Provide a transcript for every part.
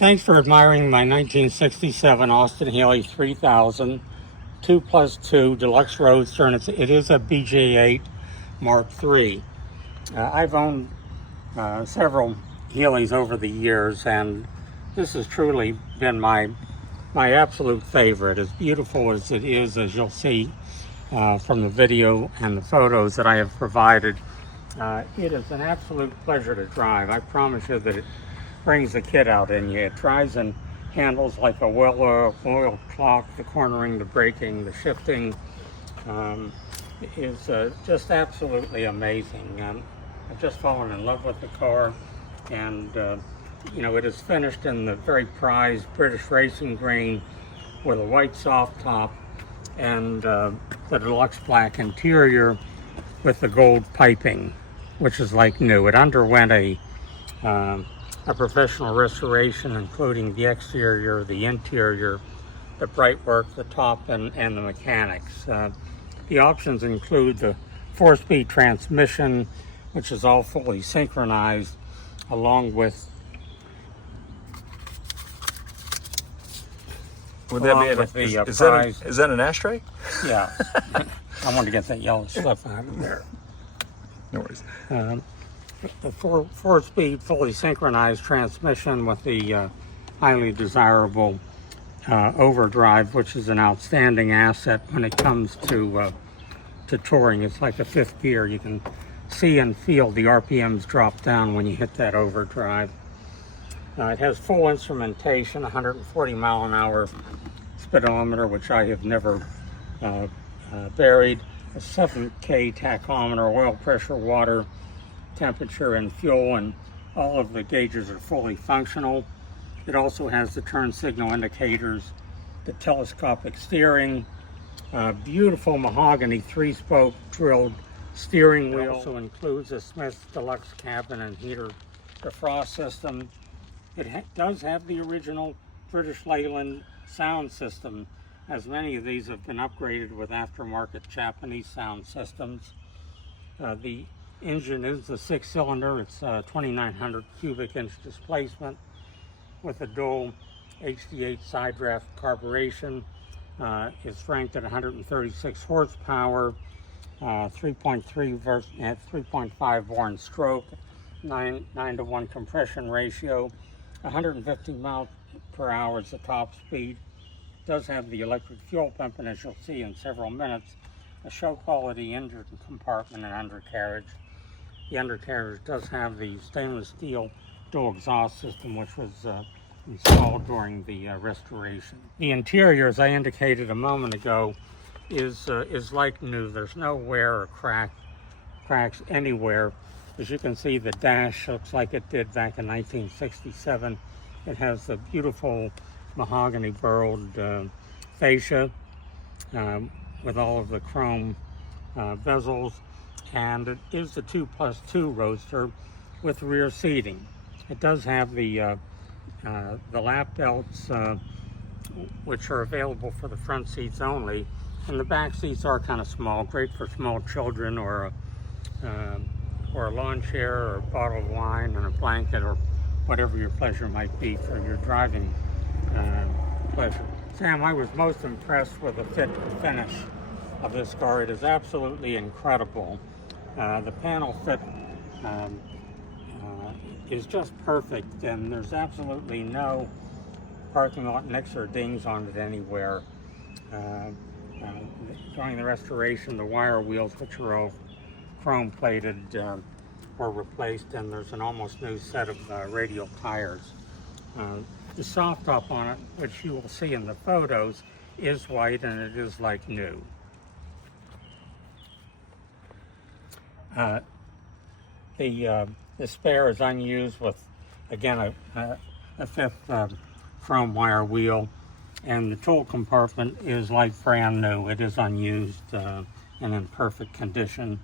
Thanks for admiring my 1967 Austin-Healey 3000 2+2 Deluxe Roadster, and it is a BJ8 Mark III. I've owned several Healeys over the years, and this has truly been my absolute favorite. As beautiful as it is, as you'll see from the video and the photos that I have provided, it is an absolute pleasure to drive. I promise you that it brings the kid out in you. It drives and handles like a well-oiled clock. The cornering, the braking, the shifting is just absolutely amazing. I've just fallen in love with the car, and you know, it is finished in the very prized British racing green with a white soft top and the deluxe black interior with the gold piping, which is like new. It underwent a professional restoration, including the exterior, the interior, the bright work, the top, and the mechanics. The options include the 4-speed transmission, which is all fully synchronized, along with Would that be is that an ashtray? Yeah. I want to get that yellow stuff out of there. No worries. The 4-speed fully synchronized transmission with the highly desirable overdrive, which is an outstanding asset when it comes to touring. It's like a fifth gear. You can see and feel the RPMs drop down when you hit that overdrive. It has full instrumentation, 140 mile an hour speedometer, which I have never buried, a 7K tachometer, oil pressure, water temperature, and fuel, and all of the gauges are fully functional. It also has the turn signal indicators, the telescopic steering, beautiful mahogany 3-spoke drilled steering wheel. It also includes a Smith's Deluxe cabin and heater defrost system. It does have the original British Leyland sound system, as many of these have been upgraded with aftermarket Japanese sound systems. The engine is the 6-cylinder. It's 2,900 cubic inch displacement with a dual HD8 side draft carburation. It's ranked at 136 horsepower, 3.5 Born stroke, 9:1 compression ratio, 150 miles per hour is the top speed. It does have the electric fuel pump, and as you'll see in several minutes, a show quality engine compartment and undercarriage. The undercarriage does have the stainless steel dual exhaust system, which was installed during the restoration. The interior, as I indicated a moment ago, is like new. There's no wear or cracks anywhere. As you can see, the dash looks like it did back in 1967. It has the beautiful mahogany burled fascia with all of the chrome bezels, and it is the 2+2 Roadster with rear seating. It does have the lap belts, which are available for the front seats only, and the back seats are kind of small, great for small children, or a lawn chair, or a bottle of wine and a blanket, or whatever your pleasure might be for your driving pleasure. Sam, I was most impressed with the fit and finish of this car. It is absolutely incredible. The panel fit is just perfect, and there's absolutely no parking lot nicks or dings on it anywhere. During the restoration, the wire wheels, which are all chrome plated, were replaced, and there's an almost new set of radial tires. The soft top on it, which you will see in the photos, is white, and it is like new. The spare is unused with, again, a fifth chrome wire wheel, and the tool compartment is like brand new. It is unused and in perfect condition.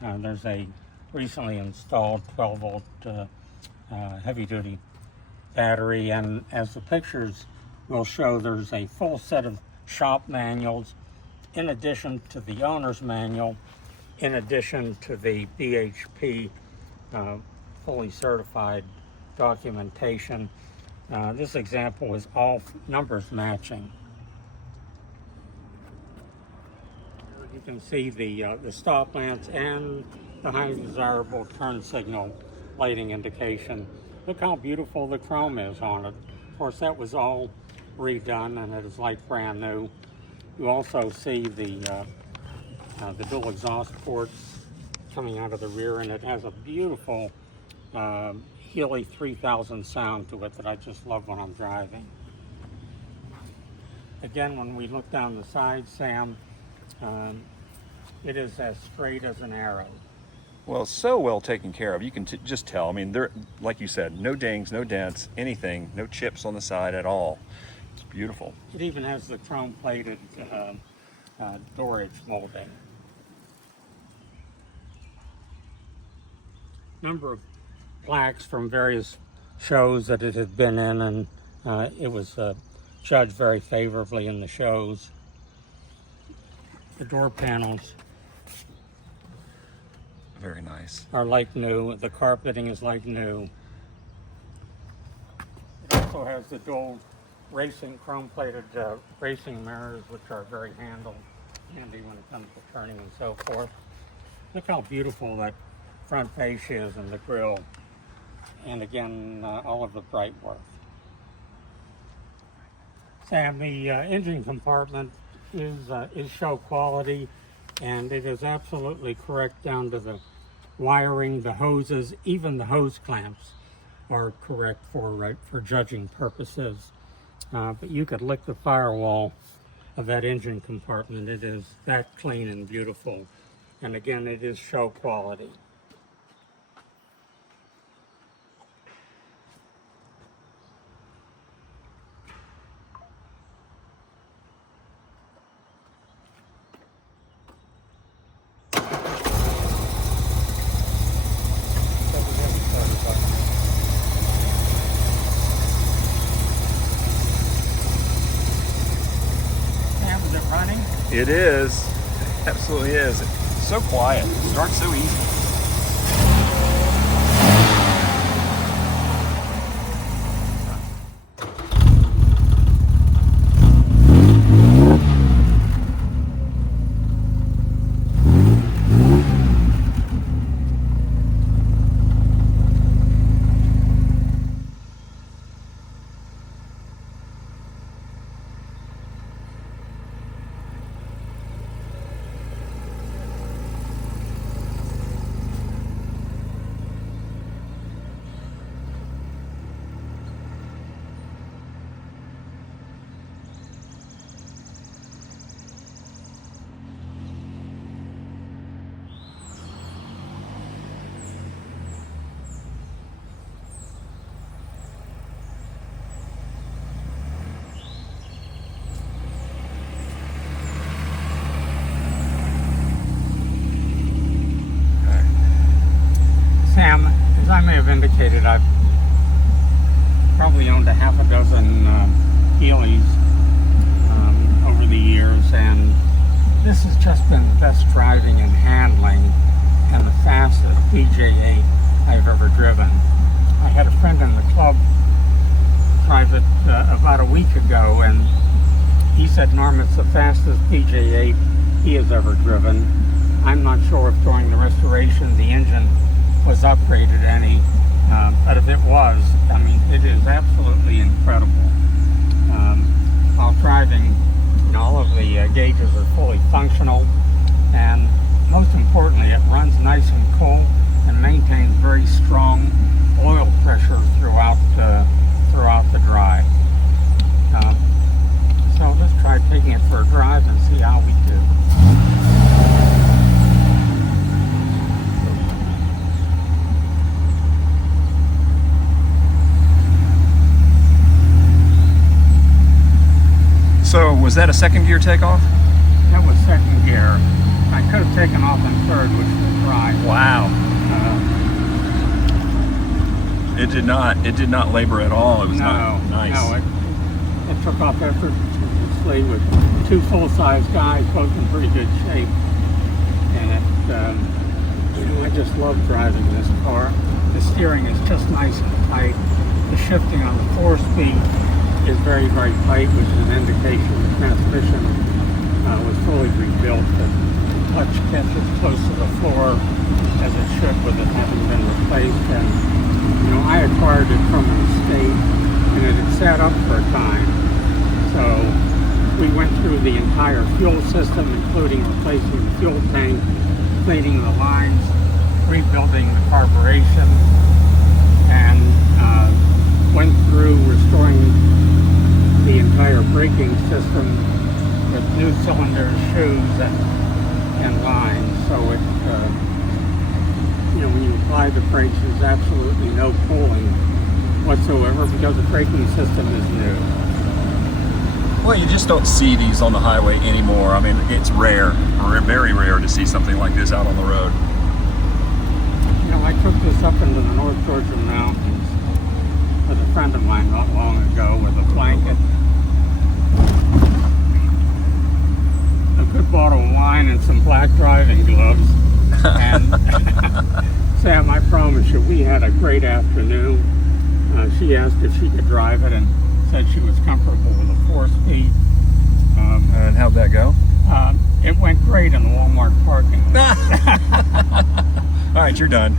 There's a recently installed 12-volt heavy-duty battery, and as the pictures will show, there's a full set of shop manuals in addition to the owner's manual, in addition to the BHP fully certified documentation. This example is all numbers matching. You can see the stop lamps and the highly desirable turn signal lighting indication. Look how beautiful the chrome is on it. Of course, that was all redone, and it is like brand new. You also see the dual exhaust ports coming out of the rear, and it has a beautiful Healey 3000 sound to it that I just love when I'm driving. Again, when we look down the side, Sam, it is as straight as an arrow. Well, so well taken care of. You can just tell. I mean, there, like you said, no dings, no dents, anything, no chips on the side at all. It's beautiful. It even has the chrome-plated door edge molding. Number of plaques from various shows that it had been in, and it was judged very favorably in the shows. The door panels very nice. Are like new. The carpeting is like new. It also has the dual racing chrome-plated racing mirrors, which are very handy when it comes to turning and so forth. Look how beautiful that front face is, and the grille, and again all of the bright work. Sam, the engine compartment is show quality, and it is absolutely correct down to the wiring, the hoses, even the hose clamps are correct for judging purposes. But you could lick the firewall of that engine compartment. It is that clean and beautiful, and again, it is show quality. It is. It absolutely is. It's so quiet. It starts so easy. Sam, as I may have indicated, I've probably owned a half a dozen Healeys over the years, and this has just been the best driving and handling and the fastest PJ8 I've ever driven. I had a friend in the club drive it about a week ago, and he said, Norm, it's the fastest PJ8 he has ever driven. I'm not sure if during the restoration the engine was upgraded any, But if it was, I mean, it is absolutely incredible. While driving, all of the gauges are fully functional, and most importantly, it runs nice and cool and maintains very strong oil pressure throughout the drive. So let's try taking it for a drive and see how we do. So was that a second gear takeoff? That was second gear. I could have taken off in third, which was dry. Wow. It did not labor at all. It was not nice. No, it took off effortlessly with two full-size guys, both in pretty good shape. And I just love driving this car. The steering is just nice and tight. The shifting on the 4-speed is very, very tight, which is an indication the transmission was fully rebuilt. The clutch catches close to the floor as it should with it having been replaced. And I acquired it from an estate, and it had sat up for a time. So we went through the entire fuel system, including replacing the fuel tank, cleaning the lines, rebuilding the carburation, and went through restoring the entire braking system with new cylinders, shoes, and lines. So it, when you apply the brakes, there's absolutely no cooling whatsoever because the braking system is new. Well, you just don't see these on the highway anymore. I mean, it's rare, or very rare to see something like this out on the road. I took this up into the North Georgia mountains with a friend of mine not long ago with a blanket, a good bottle of wine, and some black driving gloves. And Sam, I promise you, we had a great afternoon. She asked if she could drive it and said she was comfortable with a 4-speed. And how'd that go? It went great in the Walmart parking lot. All right, you're done.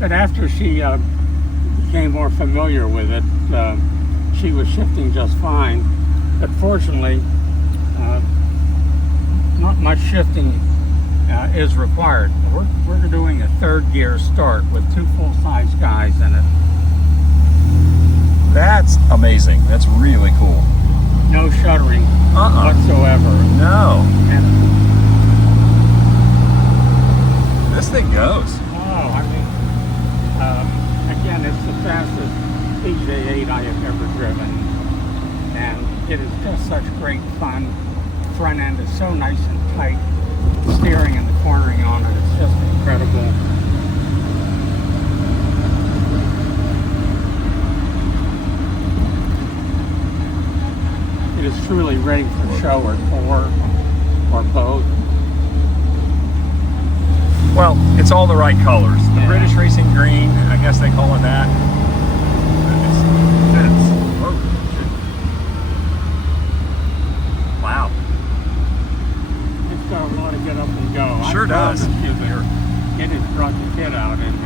But after she became more familiar with it, she was shifting just fine. But fortunately, not much shifting is required. We're doing a third gear start with two full-size guys in it. That's amazing. That's really cool. No shuddering whatsoever. No. And this thing goes. Again, it's the fastest PJ8 I have ever driven, and it is just such great fun. The front end is so nice and tight. The steering and the cornering on it, it's just incredible. It is truly ready for show or tour or both. Well, it's all the right colors. The British Racing Green, I guess they call it that. Whoa, shit. Wow. It's got a lot of get up and go. Sure does. It has brought the kid out in